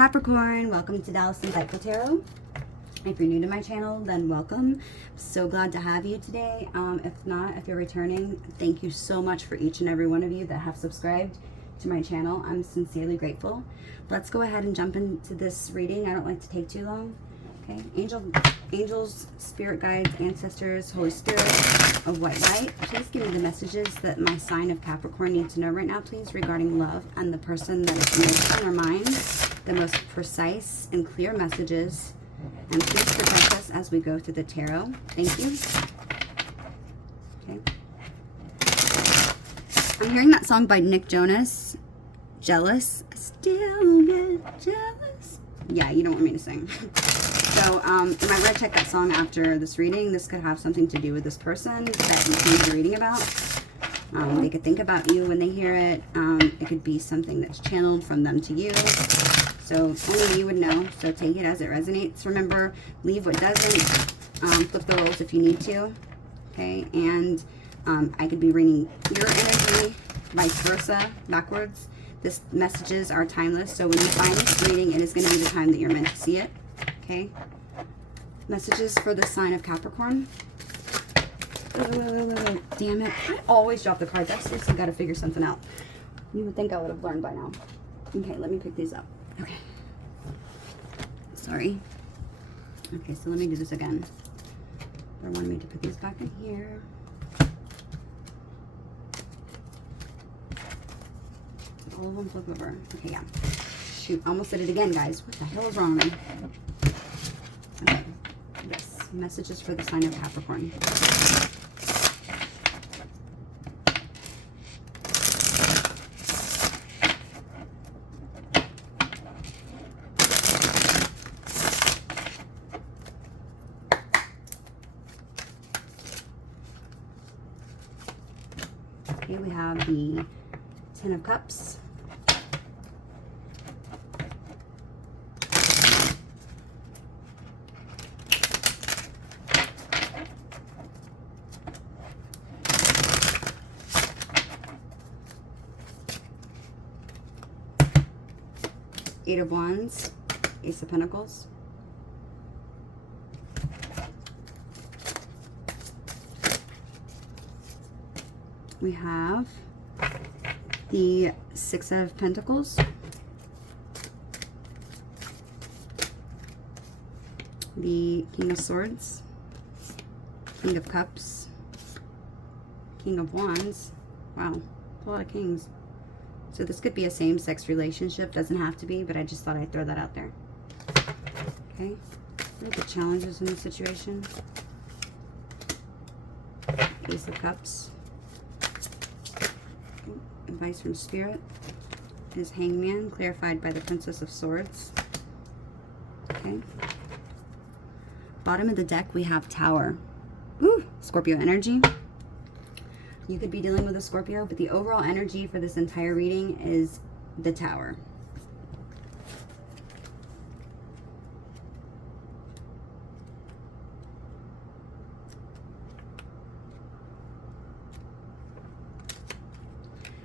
Capricorn, welcome to Dallas Insightful Tarot. If you're new to my channel, then welcome. So glad to have you today. If not, if you're returning, thank you so much for each and every one of you that have subscribed to my channel. I'm sincerely grateful. Let's go ahead and jump into this reading. I don't like to take too long. Okay, angels, spirit guides, ancestors, Holy Spirit of white light, please give me the messages that my sign of Capricorn needs to know right now, please, regarding love and the person that is most on their mind. The most precise and clear messages, and please protect us as we go through the tarot. Thank you. Okay. I'm hearing that song by Nick Jonas, Jealous. I still get jealous. Yeah, you don't want me to sing. So, you might want to check that song after this reading. This could have something to do with this person that you can be reading about. They could think about you when they hear it. It could be something that's channeled from them to you. So only you would know. So take it as it resonates. Remember, leave what doesn't. Flip the roles if you need to. Okay, and I could be reading your energy, vice versa, backwards. This messages are timeless. So when you find this reading, it is going to be the time that you're meant to see it. Okay, messages for the sign of Capricorn. Damn it, I always drop the cards. I seriously got to figure something out. You would think I would have learned by now. Okay, let me pick these up. Okay, sorry. Okay, so let me do this again. They wanted me to put these back in here. All of them flip over. Okay, yeah. Shoot, almost did it again, guys. What the hell is wrong with me? Okay, this. Messages for the sign of Capricorn. Okay, we have the Ten of Cups. Eight of Wands, Ace of Pentacles. We have the Six of Pentacles, the King of Swords, King of Cups, King of Wands. Wow, a lot of kings. So this could be a same-sex relationship. Doesn't have to be, but I just thought I'd throw that out there. Okay, what are the challenges in this situation? Ace of Cups. Advice from Spirit is Hangman, clarified by the Princess of Swords. Okay. Bottom of the deck, we have Tower. Ooh, Scorpio energy. You could be dealing with a Scorpio, but the overall energy for this entire reading is the Tower.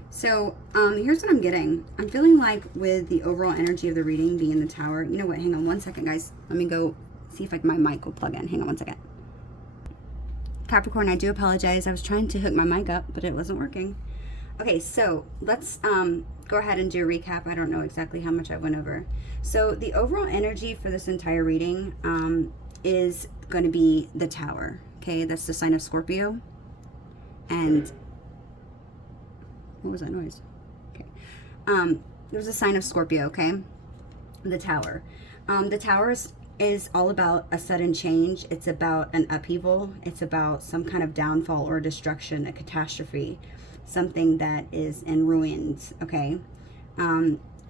So here's what I'm getting. I'm feeling like with the overall energy of the reading being the Tower, you know what, hang on one second, guys. Let me go see if my mic will plug in. Hang on one second. Capricorn, I do apologize. I was trying to hook my mic up, but it wasn't working. Okay, so let's go ahead and do a recap. I don't know exactly how much I went over. So the overall energy for this entire reading is going to be the Tower. Okay, that's the sign of Scorpio. And what was that noise? Okay. There's a sign of Scorpio, okay? The Tower. The Tower is all about a sudden change. It's about an upheaval. It's about some kind of downfall or destruction, a catastrophe, something that is in ruins, okay?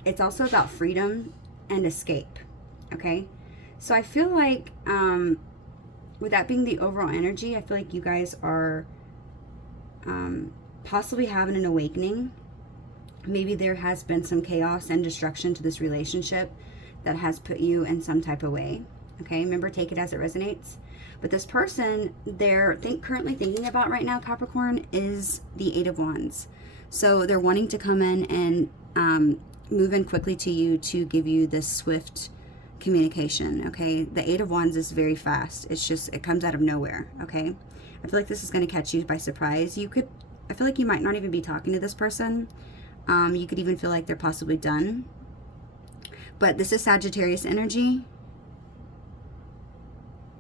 It's also about freedom and escape, okay? So I feel like, with that being the overall energy, I feel like you guys are possibly having an awakening. Maybe there has been some chaos and destruction to this relationship that has put you in some type of way. Okay, remember, take it as it resonates. But this person they're currently thinking about right now, Capricorn, is the Eight of Wands. So they're wanting to come in and moving quickly to you to give you this swift communication, okay? The Eight of Wands is very fast. It's just, it comes out of nowhere, okay? I feel like this is going to catch you by surprise. I feel like you might not even be talking to this person. You could even feel like they're possibly done. But this is Sagittarius energy.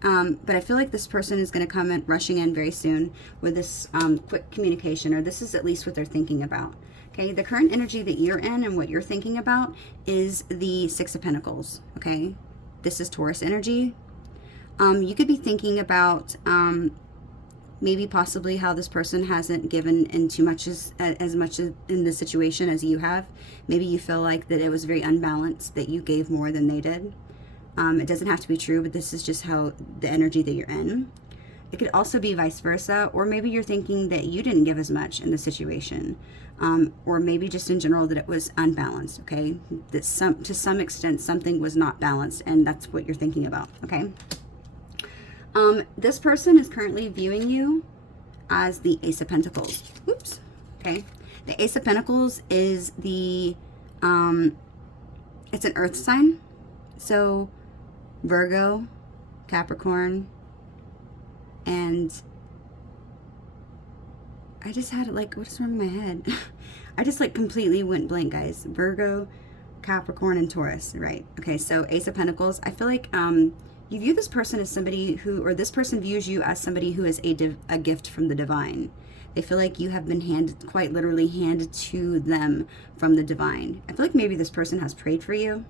But I feel like this person is going to come in, rushing in very soon with this quick communication, or this is at least what they're thinking about. Okay, the current energy that you're in and what you're thinking about is the Six of Pentacles. Okay, this is Taurus energy. You could be thinking about maybe possibly how this person hasn't given in too much as much in the situation as you have. Maybe you feel like that it was very unbalanced, that you gave more than they did. It doesn't have to be true, but this is just how the energy that you're in. It could also be vice versa, or maybe you're thinking that you didn't give as much in the situation, or maybe just in general that it was unbalanced, okay? That to some extent something was not balanced, and that's what you're thinking about, okay? This person is currently viewing you as the Ace of Pentacles. Oops, okay? The Ace of Pentacles is it's an earth sign, so Virgo, Capricorn, and I just had like, what's wrong with my head? I just like completely went blank, guys. Virgo, Capricorn, and Taurus, right? Okay, so Ace of Pentacles. I feel like you view this person as somebody who, or this person views you as somebody who is a gift from the divine. They feel like you have been quite literally handed to them from the divine. I feel like maybe this person has prayed for you.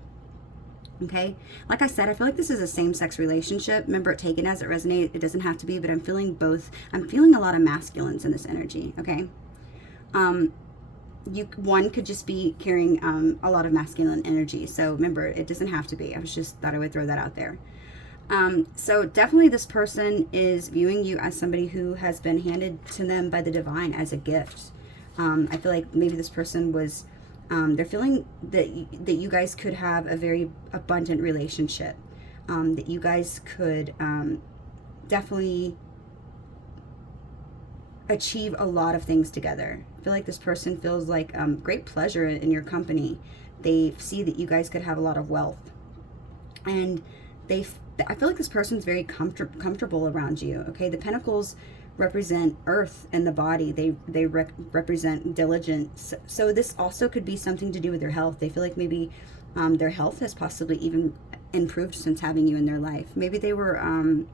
Okay, like I said, I feel like this is a same-sex relationship. Remember, take it as it resonates. It doesn't have to be, but I'm feeling both. I'm feeling a lot of masculines in this energy. Okay, one could just be carrying a lot of masculine energy. So remember, it doesn't have to be. I was just thought I would throw that out there. So definitely, this person is viewing you as somebody who has been handed to them by the divine as a gift. I feel like maybe this person was. They're feeling that you guys could have a very abundant relationship, that you guys could definitely achieve a lot of things together. I feel like this person feels like great pleasure in your company. They see that you guys could have a lot of wealth, and I feel like this person's very comfortable around you. Okay, the Pentacles represent earth and the body. They represent diligence. So this also could be something to do with their health. They feel like maybe their health has possibly even improved since having you in their life. Maybe they were I'm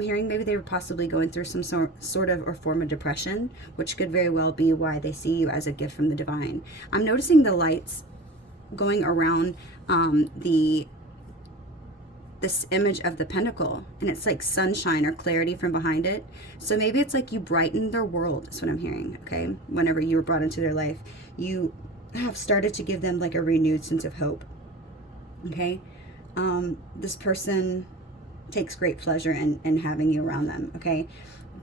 hearing maybe they were possibly going through some sort of or form of depression, which could very well be why they see you as a gift from the divine. I'm noticing the lights going around this image of the pentacle, and it's like sunshine or clarity from behind it. So maybe it's like you brightened their world. That's what I'm hearing. Okay, whenever you were brought into their life, you have started to give them like a renewed sense of hope. Okay, this person takes great pleasure in having you around them. Okay,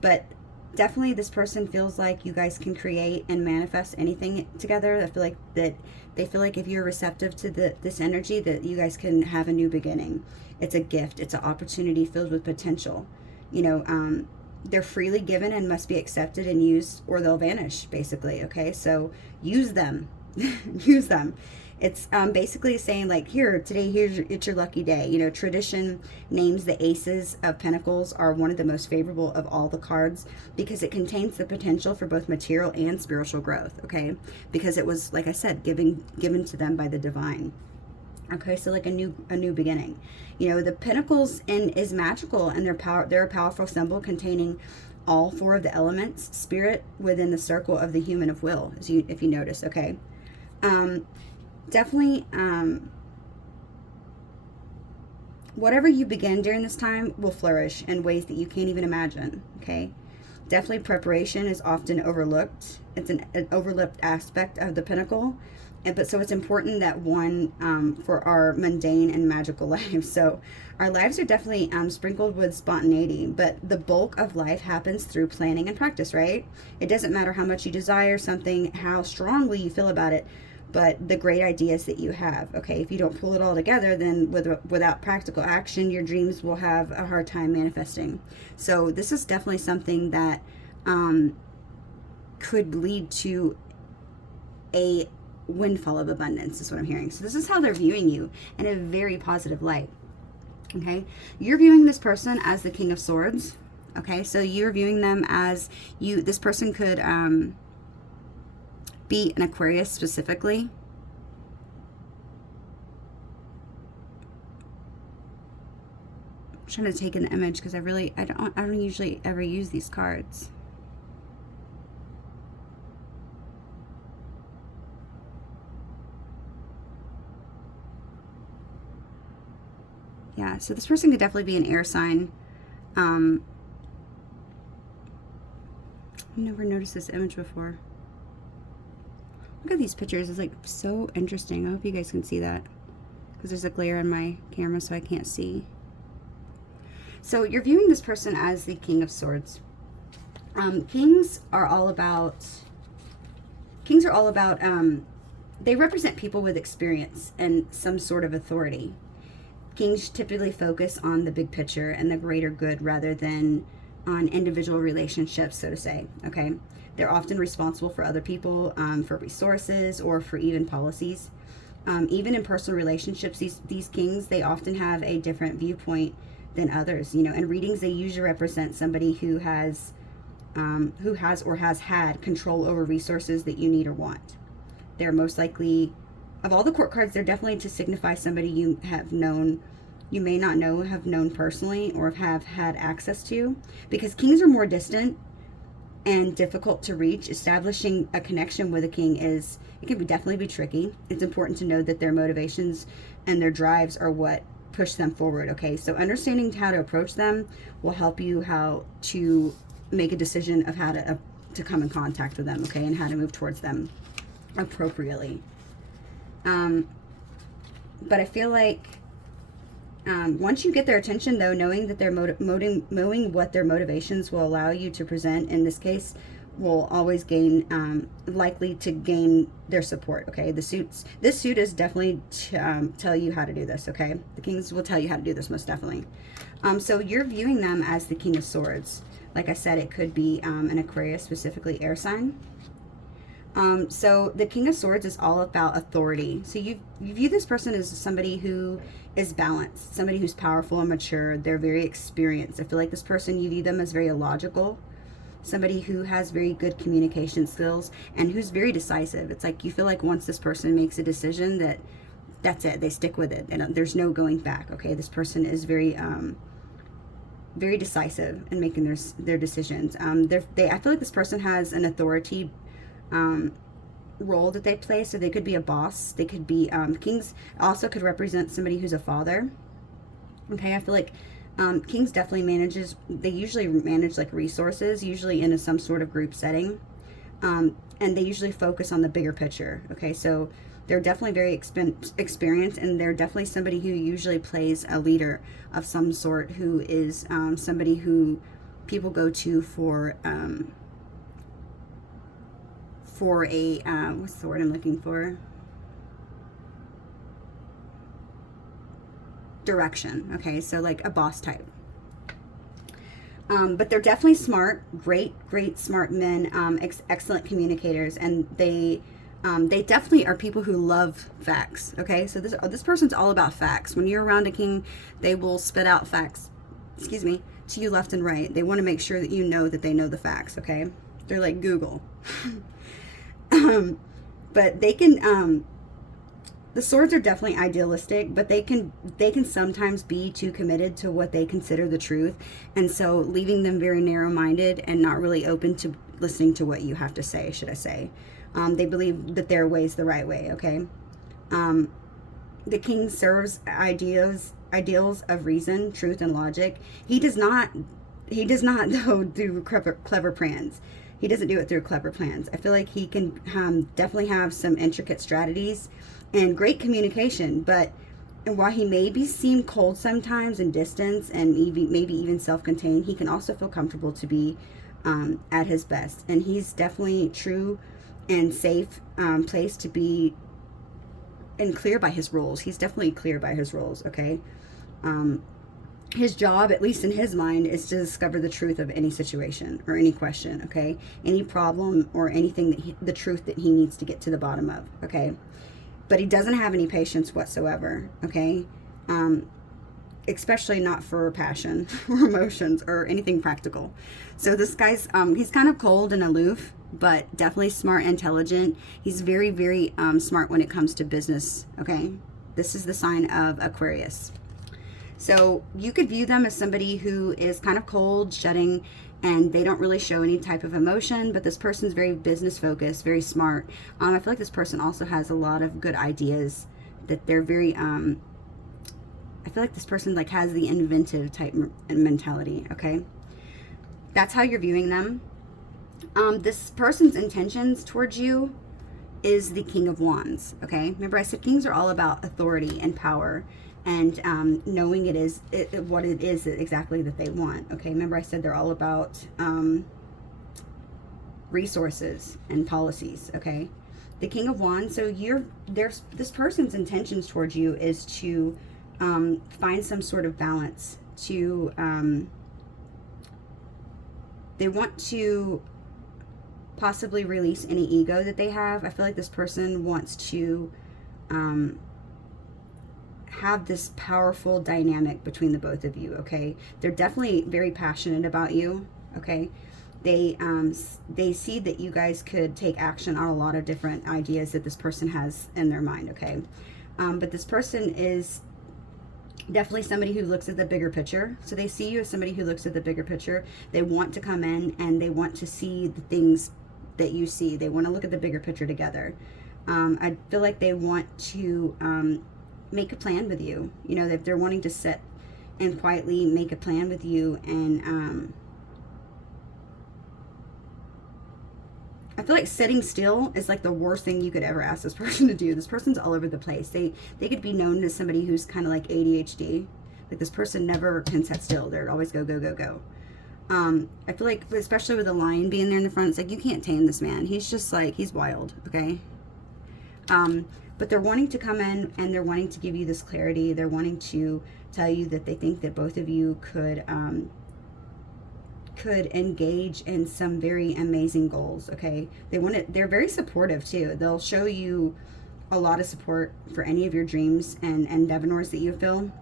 but definitely this person feels like you guys can create and manifest anything together. I feel like that they feel like if you're receptive to this energy, that you guys can have a new beginning. It's a gift. It's an opportunity filled with potential. You know, they're freely given and must be accepted and used, or they'll vanish, basically. Okay, so use them. Use them. It's basically saying like, it's your lucky day. You know, tradition names the aces of pentacles are one of the most favorable of all the cards because it contains the potential for both material and spiritual growth. Okay, because it was, like I said, given to them by the divine. Okay, so like a new beginning. You know, the pentacles is magical, and they're a powerful symbol containing all four of the elements, spirit within the circle of the human of will, if you notice. Okay, definitely whatever you begin during this time will flourish in ways that you can't even imagine. Okay, definitely preparation is often overlooked. It's an overlooked aspect of the pentacle. But so it's important that for our mundane and magical lives. So our lives are definitely sprinkled with spontaneity, but the bulk of life happens through planning and practice, right? It doesn't matter how much you desire something, how strongly you feel about it, but the great ideas that you have. Okay, if you don't pull it all together, then without practical action, your dreams will have a hard time manifesting. So this is definitely something that could lead to a windfall of abundance is what I'm hearing. So this is how they're viewing you, in a very positive light. Okay, you're viewing this person as the King of Swords. Okay, so you're viewing them as this person could be an Aquarius specifically. I'm trying to take an image because I don't usually ever use these cards. Yeah, so this person could definitely be an air sign. I've never noticed this image before. Look at these pictures. It's like so interesting. I hope you guys can see that, because there's a glare on my camera so I can't see. So you're viewing this person as the King of Swords. Kings are all about, they represent people with experience and some sort of authority. Kings typically focus on the big picture and the greater good rather than on individual relationships, so to say, okay? They're often responsible for other people, for resources, or for even policies. Even in personal relationships, these kings, they often have a different viewpoint than others. You know, in readings, they usually represent somebody who has or has had control over resources that you need or want. They're most likely, of all the court cards, they're definitely to signify somebody you have known, you may not know, have known personally, or have had access to, because kings are more distant and difficult to reach. Establishing a connection with a king it can definitely be tricky. It's important to know that their motivations and their drives are what push them forward, okay? So understanding how to approach them will help you how to make a decision of how to come in contact with them, okay, and how to move towards them appropriately. But I feel like once you get their attention, though, knowing that they're knowing what their motivations will allow you to present, in this case, will always gain, likely to gain their support, okay? This suit is definitely to tell you how to do this, okay? The kings will tell you how to do this, most definitely. So you're viewing them as the King of Swords. Like I said, it could be an Aquarius, specifically air sign. So the King of Swords is all about authority. So you view this person as somebody who is balanced, somebody who's powerful and mature. They're very experienced. I feel like this person, you view them as very logical, somebody who has very good communication skills and who's very decisive. It's like you feel like once this person makes a decision, that's it. They stick with it. And there's no going back, okay? This person is very very decisive in making their decisions. I feel like this person has an authority role that they play. So they could be a boss. They could be kings also could represent somebody who's a father. Okay, I feel like kings definitely they usually manage like resources, usually in some sort of group setting, and they usually focus on the bigger picture. Okay, so they're definitely very experienced, and they're definitely somebody who usually plays a leader of some sort, who is somebody who people go to for a what's the word I'm looking for? Direction. Okay, so like a boss type. But they're definitely smart, great smart men, excellent communicators, and they definitely are people who love facts. Okay, so this person's all about facts. When you're around a king, they will spit out facts, to you left and right. They want to make sure that you know that they know the facts. Okay, they're like Google. But they can the swords are definitely idealistic, but they can sometimes be too committed to what they consider the truth, and so leaving them very narrow-minded and not really open to listening to what you have to say, should I say. They believe that their way is the right way, okay? The king serves ideals of reason, truth, and logic. He does not though do clever plans. He doesn't do it through clever plans. I feel like he can definitely have some intricate strategies and great communication, but while he may seem cold sometimes and distant and maybe even self-contained, he can also feel comfortable to be at his best. And he's definitely true and safe place to be, and clear by his rules. He's definitely clear by his rules, okay? his job, at least in his mind, is to discover the truth of any situation or any question, okay? Any problem or anything that the truth that he needs to get to the bottom of, okay? But he doesn't have any patience whatsoever, okay? Especially not for passion or emotions or anything practical. So this guy's, he's kind of cold and aloof, but definitely smart, intelligent. He's very, very smart when it comes to business, okay? This is the sign of Aquarius. So you could view them as somebody who is kind of cold, shutting, and they don't really show any type of emotion, but this person's very business focused, very smart. I feel like this person also has a lot of good ideas, that they're very, I feel like this person like has the inventive type mentality, okay? That's how you're viewing them. This person's intentions towards you is the King of Wands, okay? Remember I said kings are all about authority and power, and knowing what it is exactly that they want, okay? Remember I said they're all about resources and policies, okay? The King of Wands, so this person's intentions towards you is to find some sort of balance, to they want to possibly release any ego that they have. I feel like this person wants to have this powerful dynamic between the both of you, okay? They're definitely very passionate about you, okay? They see that you guys could take action on a lot of different ideas that this person has in their mind, okay? But this person is definitely somebody who looks at the bigger picture. So they see you as somebody who looks at the bigger picture. They want to come in and they want to see the things that you see. They want to look at the bigger picture together. I feel like they want to make a plan with you. You know, that they're wanting to sit and quietly make a plan with you. And I feel like sitting still is like the worst thing you could ever ask this person to do. This person's all over the place. They could be known as somebody who's kind of like ADHD. Like this person never can sit still. They're always go, go, go, go. I feel like, especially with the lion being there in the front, it's like you can't tame this man. He's just like, he's wild, okay? But they're wanting to come in and they're wanting to give you this clarity. They're wanting to tell you that they think that both of you could engage in some very amazing goals, okay? They're very supportive too. They'll show you a lot of support for any of your dreams and endeavors that you feel.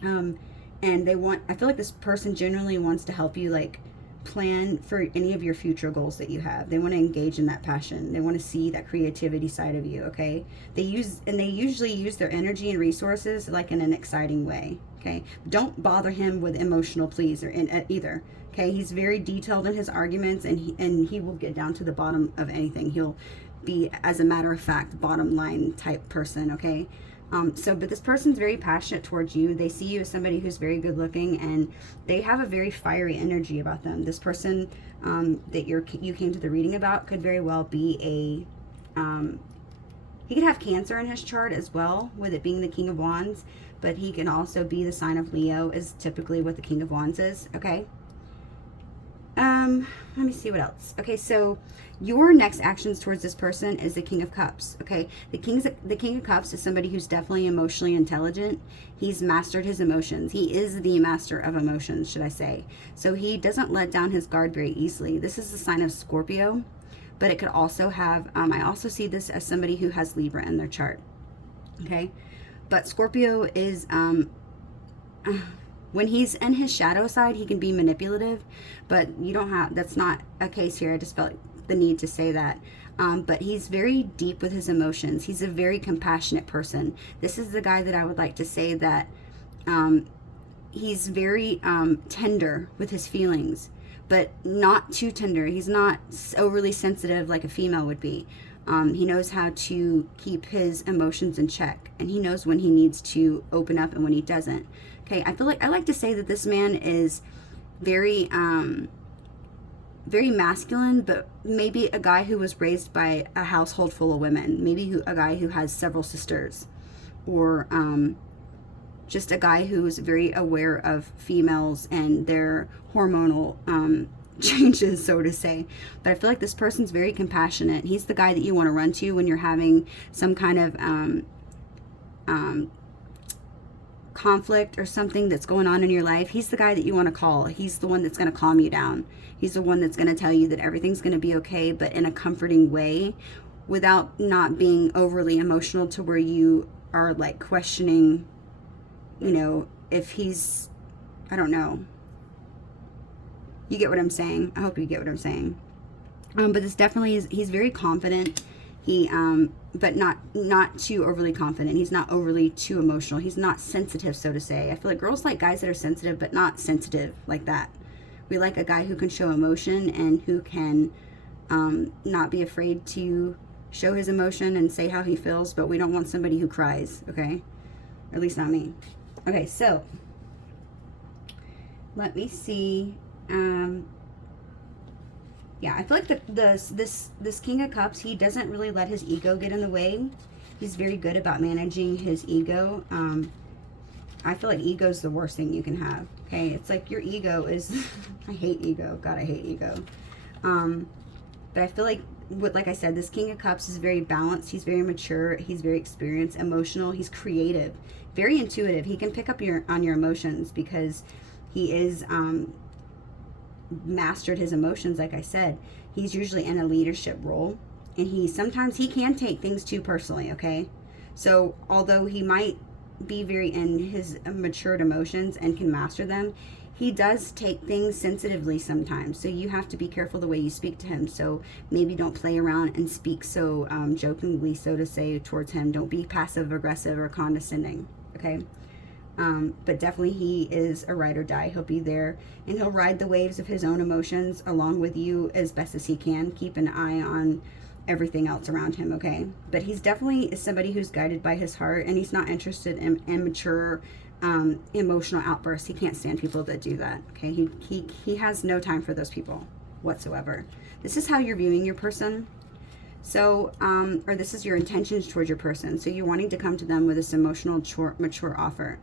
And I feel like this person genuinely wants to help you like plan for any of your future goals that you have. They want to engage in that passion. They want to see that creativity side of you, okay? They usually use their energy and resources like in an exciting way, okay? Don't bother him with emotional pleas or either, okay? He's very detailed in his arguments, and he will get down to the bottom of anything. He'll be, as a matter of fact, bottom line type person, okay? But this person's very passionate towards you. They see you as somebody who's very good looking, and they have a very fiery energy about them. This person that you came to the reading about could very well be he could have Cancer in his chart as well, with it being the King of Wands, but he can also be the sign of Leo, is typically what the King of Wands is, okay? Let me see what else. Okay, so your next actions towards this person is the King of Cups, okay? The King of Cups is somebody who's definitely emotionally intelligent. He's mastered his emotions. He is the master of emotions, should I say. So he doesn't let down his guard very easily. This is a sign of Scorpio, but it could also have, I also see this as somebody who has Libra in their chart, okay? But Scorpio is, when he's in his shadow side, he can be manipulative, but that's not a case here. I just felt the need to say that. But he's very deep with his emotions. He's a very compassionate person. This is the guy that I would like to say that he's very tender with his feelings, but not too tender. He's not overly sensitive like a female would be. He knows how to keep his emotions in check, and he knows when he needs to open up and when he doesn't. Okay, I like to say that this man is very very masculine, but maybe a guy who was raised by a household full of women, maybe a guy who has several sisters, or just a guy who is very aware of females and their hormonal changes, so to say. But I feel like this person's very compassionate. He's the guy that you want to run to when you're having some kind of conflict or something that's going on in your life, he's the guy that you want to call. He's the one that's going to calm you down. He's the one that's going to tell you that everything's going to be okay, but in a comforting way, without not being overly emotional to where you are like questioning, you know, if he's, I don't know. You get what I'm saying? I hope you get what I'm saying. But this definitely is, he's very confident. He, but not too overly confident. He's not overly too emotional. He's not sensitive, so to say. I feel like girls like guys that are sensitive, but not sensitive like that. We like a guy who can show emotion and who can not be afraid to show his emotion and say how he feels, but we don't want somebody who cries, okay? Or at least not me. Okay, so let me see. Yeah, I feel like this King of Cups, he doesn't really let his ego get in the way. He's very good about managing his ego. I feel like ego is the worst thing you can have. Okay, it's like your ego is. I hate ego. God, I hate ego. But I feel like, like I said, this King of Cups is very balanced. He's very mature. He's very experienced, emotional. He's creative, very intuitive. He can pick up on your emotions because he is mastered his emotions. Like I said, he's usually in a leadership role, and sometimes he can take things too personally. Okay, so although he might be very in his matured emotions and can master them, he does take things sensitively sometimes. So you have to be careful the way you speak to him. So maybe don't play around and speak so jokingly, so to say, towards him. Don't be passive aggressive or condescending. Okay. But definitely he is a ride or die. He'll be there and he'll ride the waves of his own emotions along with you as best as he can. Keep an eye on everything else around him, okay? But he's definitely somebody who's guided by his heart, and he's not interested in immature emotional outbursts. He can't stand people that do that, okay? He has no time for those people whatsoever. This is how you're viewing your person. So, or this is your intentions towards your person. So you're wanting to come to them with this emotional, mature offer.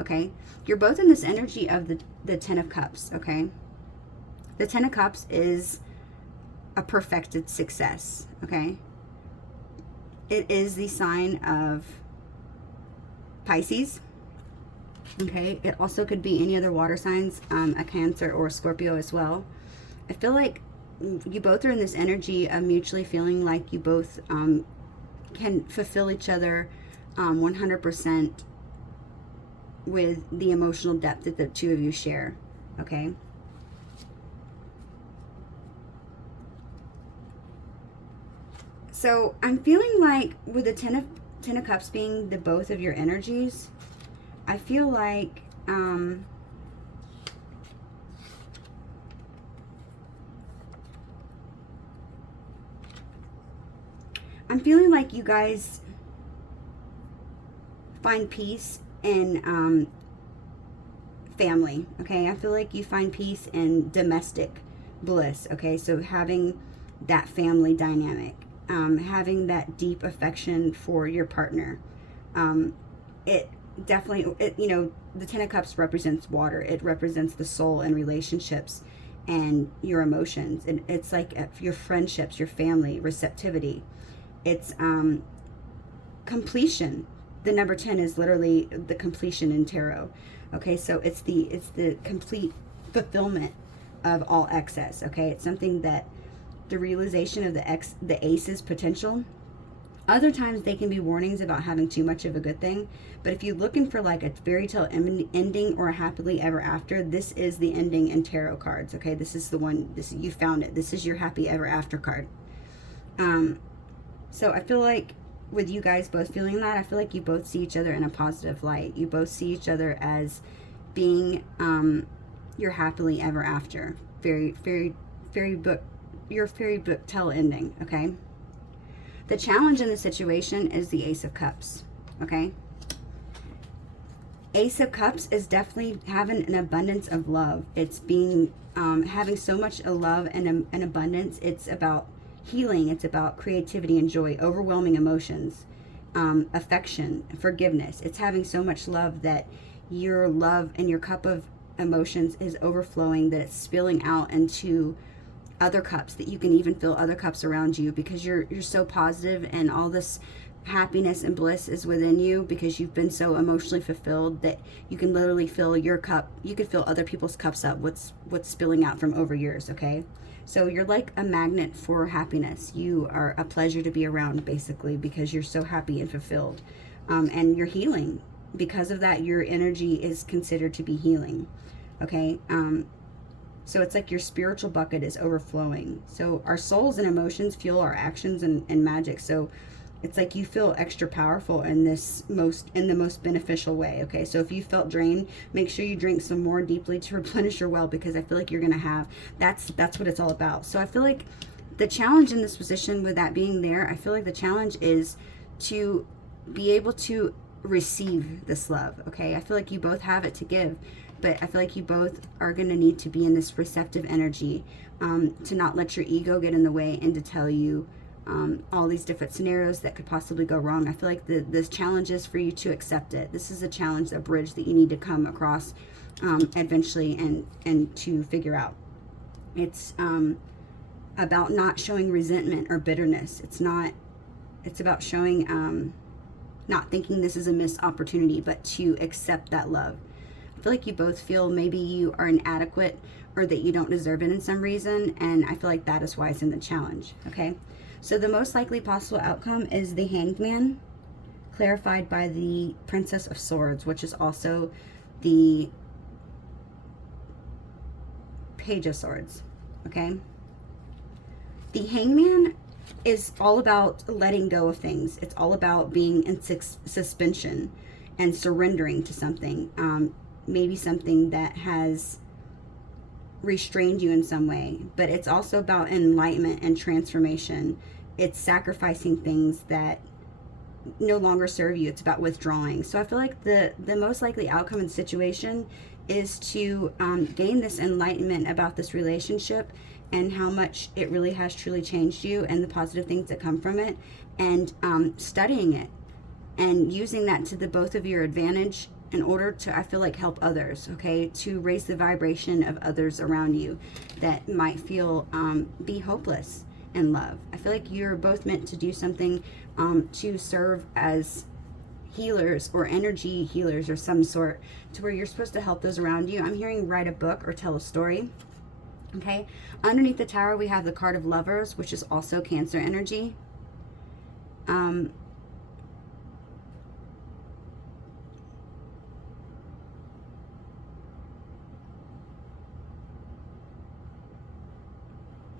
Okay, you're both in this energy of the Ten of Cups, okay? The Ten of Cups is a perfected success, okay? It is the sign of Pisces, okay? It also could be any other water signs, a Cancer or a Scorpio as well. I feel like you both are in this energy of mutually feeling like you both can fulfill each other 100% with the emotional depth that the two of you share, okay? So I'm feeling like with the Ten of Cups being the both of your energies, I feel like I'm feeling like you guys find peace in family, okay? I feel like you find peace in domestic bliss, okay? So having that family dynamic, having that deep affection for your partner. It definitely, you know, the Ten of Cups represents water. It represents the soul and relationships and your emotions. And it's like your friendships, your family, receptivity. It's completion. The number 10 is literally the completion in tarot. Okay, so it's the complete fulfillment of all excess. Okay, it's something that the realization of the ace's potential. Other times they can be warnings about having too much of a good thing, but if you're looking for like a fairy tale ending or a happily ever after, this is the ending in tarot cards. Okay, this is the one. You found it. This is your happy ever after card. So I feel like with you guys both feeling that, I feel like you both see each other in a positive light. You both see each other as being your happily ever after. Your fairy book tale ending, okay? The challenge in the situation is the Ace of Cups, okay? Ace of Cups is definitely having an abundance of love. It's being, having so much love and an abundance. It's about healing. It's about creativity and joy, overwhelming emotions, affection, forgiveness. It's having so much love that your love and your cup of emotions is overflowing, that it's spilling out into other cups, that you can even feel other cups around you because you're so positive, and all this happiness and bliss is within you because you've been so emotionally fulfilled that you can literally fill your cup. You could fill other people's cups up, what's spilling out from over yours, okay? So you're like a magnet for happiness. You are a pleasure to be around, basically, because you're so happy and fulfilled. And you're healing. Because of that, your energy is considered to be healing, okay? So it's like your spiritual bucket is overflowing. So our souls and emotions fuel our actions and magic. So it's like you feel extra powerful in the most beneficial way, okay? So if you felt drained, make sure you drink some more deeply to replenish your well, because I feel like you're going to have, that's what it's all about. So I feel like the challenge in this position with that being there, I feel like the challenge is to be able to receive this love, okay? I feel like you both have it to give, but I feel like you both are going to need to be in this receptive energy, to not let your ego get in the way and to tell you all these different scenarios that could possibly go wrong. I feel like this challenge is for you to accept it. This is a challenge, a bridge that you need to come across eventually and to figure out. It's about not showing resentment or bitterness. It's about showing not thinking this is a missed opportunity, but to accept that love. I feel like you both feel maybe you are inadequate or that you don't deserve it in some reason, and I feel like that is why it's in the challenge, okay? So the most likely possible outcome is the Hanged Man, clarified by the Princess of Swords, which is also the Page of Swords, okay? The Hangman is all about letting go of things. It's all about being in suspension and surrendering to something, maybe something that has restrained you in some way, but it's also about enlightenment and transformation. It's sacrificing things that no longer serve you. It's about withdrawing. So I feel like the most likely outcome in the situation is to gain this enlightenment about this relationship and how much it really has truly changed you and the positive things that come from it, and studying it and using that to the both of your advantage in order to, I feel like, help others, okay, to raise the vibration of others around you that might feel be hopeless in love. I feel like you're both meant to do something to serve as healers or energy healers or some sort, to where you're supposed to help those around you. I'm hearing write a book or tell a story, okay? Underneath the tower we have the card of Lovers, which is also Cancer energy.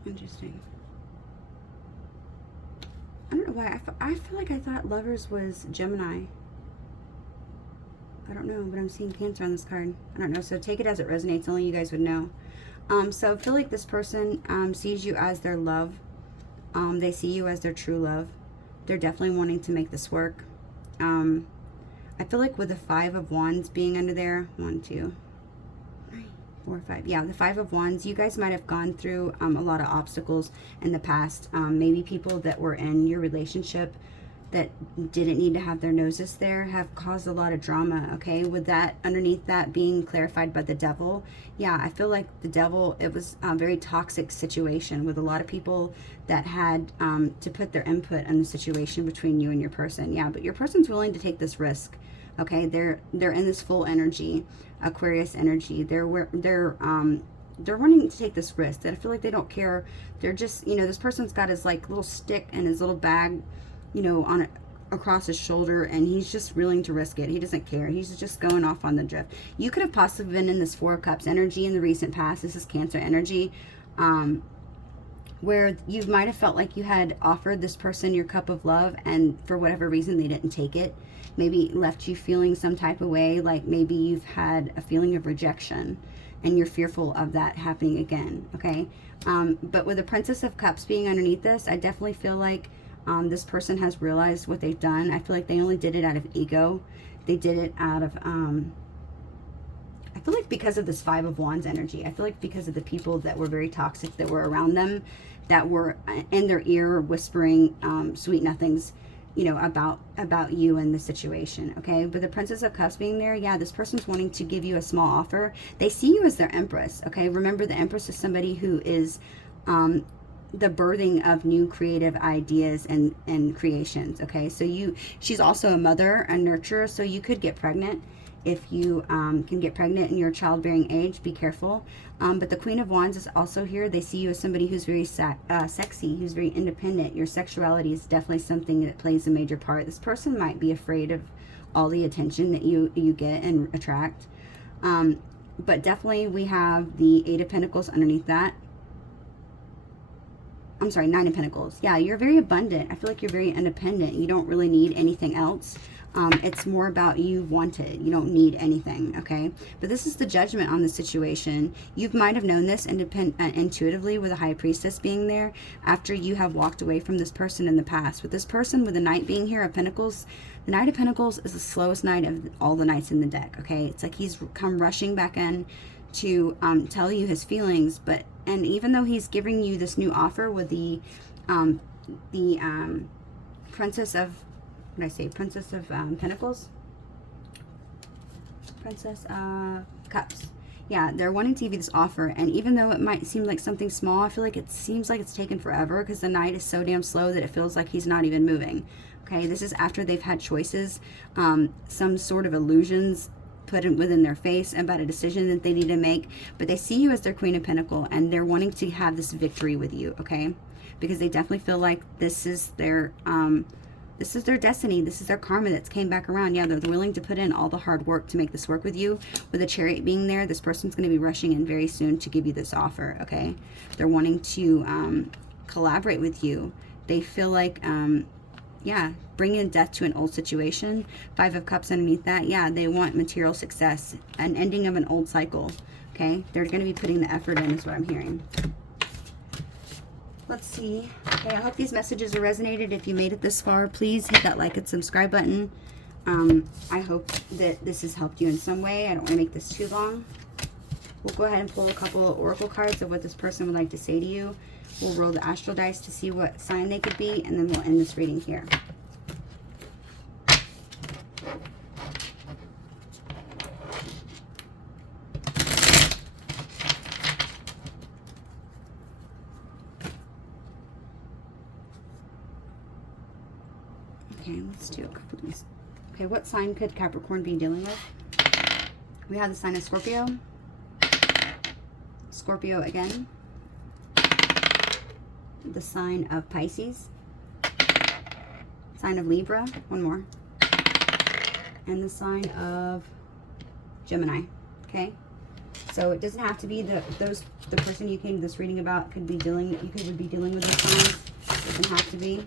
Interesting. I don't know why. I feel like I thought Lovers was Gemini. I don't know, but I'm seeing Cancer on this card. I don't know, so take it as it resonates. Only you guys would know. So I feel like this person sees you as their love. They see you as their true love. They're definitely wanting to make this work. I feel like with the Five of Wands being under there, 1, 2, 3, 4, 5. Yeah, the Five of Wands, you guys might have gone through a lot of obstacles in the past. Maybe people that were in your relationship that didn't need to have their noses there have caused a lot of drama, okay? With that, underneath that being clarified by the Devil, yeah, I feel like the Devil, it was a very toxic situation with a lot of people that had to put their input on the situation between you and your person. Yeah, but your person's willing to take this risk, okay? They're in this full energy, Aquarius energy. They're wanting to take this risk. That I feel like they don't care. They're just, you know, this person's got his like little stick and his little bag, you know, on across his shoulder, and he's just willing to risk it. He doesn't care. He's just going off on the drift. You could have possibly been in this Four of Cups energy in the recent past. This is Cancer energy, where you might have felt like you had offered this person your cup of love, and for whatever reason they didn't take it. Maybe it left you feeling some type of way, like maybe you've had a feeling of rejection and you're fearful of that happening again, okay? But with the Princess of Cups being underneath this, I definitely feel like this person has realized what they've done. I feel like they only did it out of ego. They did it out of, I feel like because of this Five of Wands energy. I feel like because of the people that were very toxic that were around them, that were in their ear whispering sweet nothings, you know, about you and the situation, okay? But the Princess of Cups being there, yeah, this person's wanting to give you a small offer. They see you as their Empress, okay? Remember, the Empress is somebody who is the birthing of new creative ideas and creations. Okay, so she's also a mother, a nurturer, so you could get pregnant. If you can get pregnant in your childbearing age, be careful. But the Queen of Wands is also here. They see you as somebody who's very sexy, who's very independent. Your sexuality is definitely something that plays a major part. This person might be afraid of all the attention that you get and attract. But definitely we have the Eight of Pentacles underneath that. I'm sorry, Nine of Pentacles. Yeah, you're very abundant. I feel like you're very independent. You don't really need anything else. It's more about you want it. You don't need anything, okay? But this is the Judgment on the situation. You might have known this intuitively with a High Priestess being there after you have walked away from this person in the past. With this person, with the Knight being here of Pentacles, the Knight of Pentacles is the slowest Knight of all the Knights in the deck, okay? It's like he's come rushing back in to tell you his feelings, and even though he's giving you this new offer with the Princess of, what did I say? Princess of Pentacles? Princess of Cups. Yeah, they're wanting to give you this offer, and even though it might seem like something small, I feel like it seems like it's taken forever because the Knight is so damn slow that it feels like he's not even moving. Okay, this is after they've had choices, some sort of illusions put within their face about a decision that they need to make, but they see you as their Queen of Pentacles, and they're wanting to have this victory with you, okay? Because they definitely feel like this is their destiny. This is their karma that's came back around. Yeah, they're willing to put in all the hard work to make this work with you. With the Chariot being there, this person's going to be rushing in very soon to give you this offer, okay? They're wanting to collaborate with you. They feel like, yeah, bring in death to an old situation. Five of Cups underneath that. Yeah, they want material success, an ending of an old cycle, okay? They're going to be putting the effort in is what I'm hearing. Let's see. Okay, I hope these messages are resonated. If you made it this far, please hit that like and subscribe button. I hope that this has helped you in some way. I don't want to make this too long. We'll go ahead and pull a couple of oracle cards of what this person would like to say to you. We'll roll the astral dice to see what sign they could be, and then we'll end this reading here. Okay, let's do a couple of these. Okay, what sign could Capricorn be dealing with? We have the sign of Scorpio. Scorpio again. The sign of Pisces. Sign of Libra. One more. And the sign of Gemini. Okay? So it doesn't have to be the person you came to this reading about would be dealing with these signs. It doesn't have to be.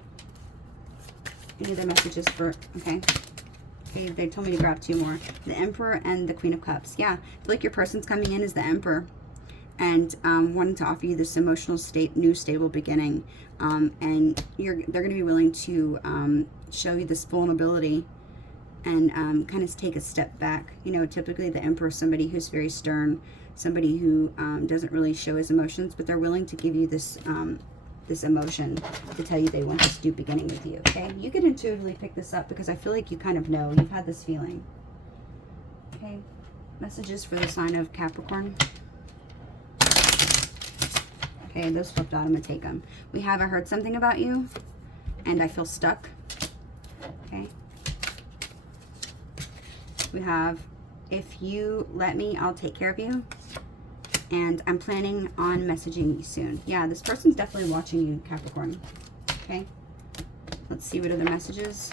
Any other messages for, okay, they told me to grab two more. The Emperor and the Queen of Cups. Yeah, I feel like your person's coming in as the Emperor and wanting to offer you this emotional new stable beginning. And they're going to be willing to show you this vulnerability and kind of take a step back. You know, typically the Emperor is somebody who's very stern, somebody who doesn't really show his emotions, but they're willing to give you this this emotion to tell you they want this new beginning with you, okay? You can intuitively pick this up because I feel like you kind of know. You've had this feeling. Okay, messages for the sign of Capricorn. Okay, those flipped out. I'm going to take them. We have, I heard something about you, and I feel stuck. Okay. We have, if you let me, I'll take care of you. And I'm planning on messaging you soon. Yeah, this person's definitely watching you, Capricorn. Okay. Let's see what other messages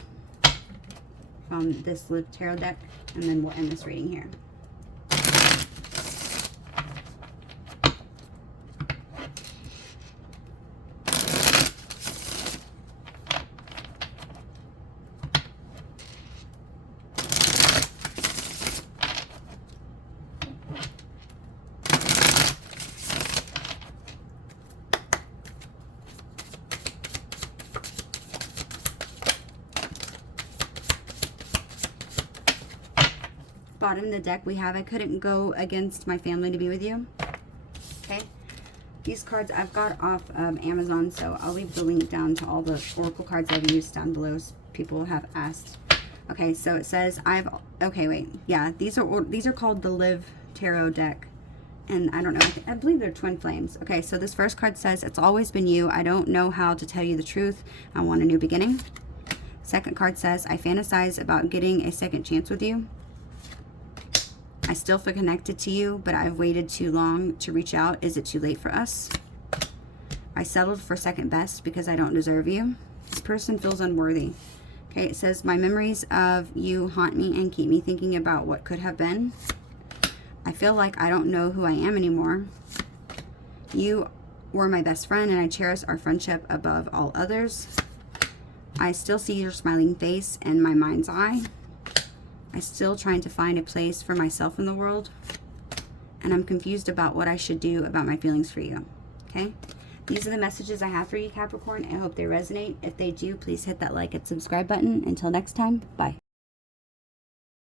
from this Live Tarot deck. And then we'll end this reading here. Bottom of the deck we have, I couldn't go against my family to be with you. Okay, these cards I've got off of Amazon, so I'll leave the link down to all the oracle cards I've used down below. People have asked. Okay, so it says these are called the Live Tarot deck, And I don't know, I believe they're twin flames. Okay, so this first card says, it's always been you. I don't know how to tell you the truth. I want a new beginning. Second card says, I fantasize about getting a second chance with you. I still feel connected to you, but I've waited too long to reach out. Is it too late for us? I settled for second best because I don't deserve you. This person feels unworthy. Okay, it says, my memories of you haunt me and keep me thinking about what could have been. I feel like I don't know who I am anymore. You were my best friend and I cherish our friendship above all others. I still see your smiling face in my mind's eye. I'm still trying to find a place for myself in the world. And I'm confused about what I should do about my feelings for you. Okay? These are the messages I have for you, Capricorn. I hope they resonate. If they do, please hit that like and subscribe button. Until next time, bye.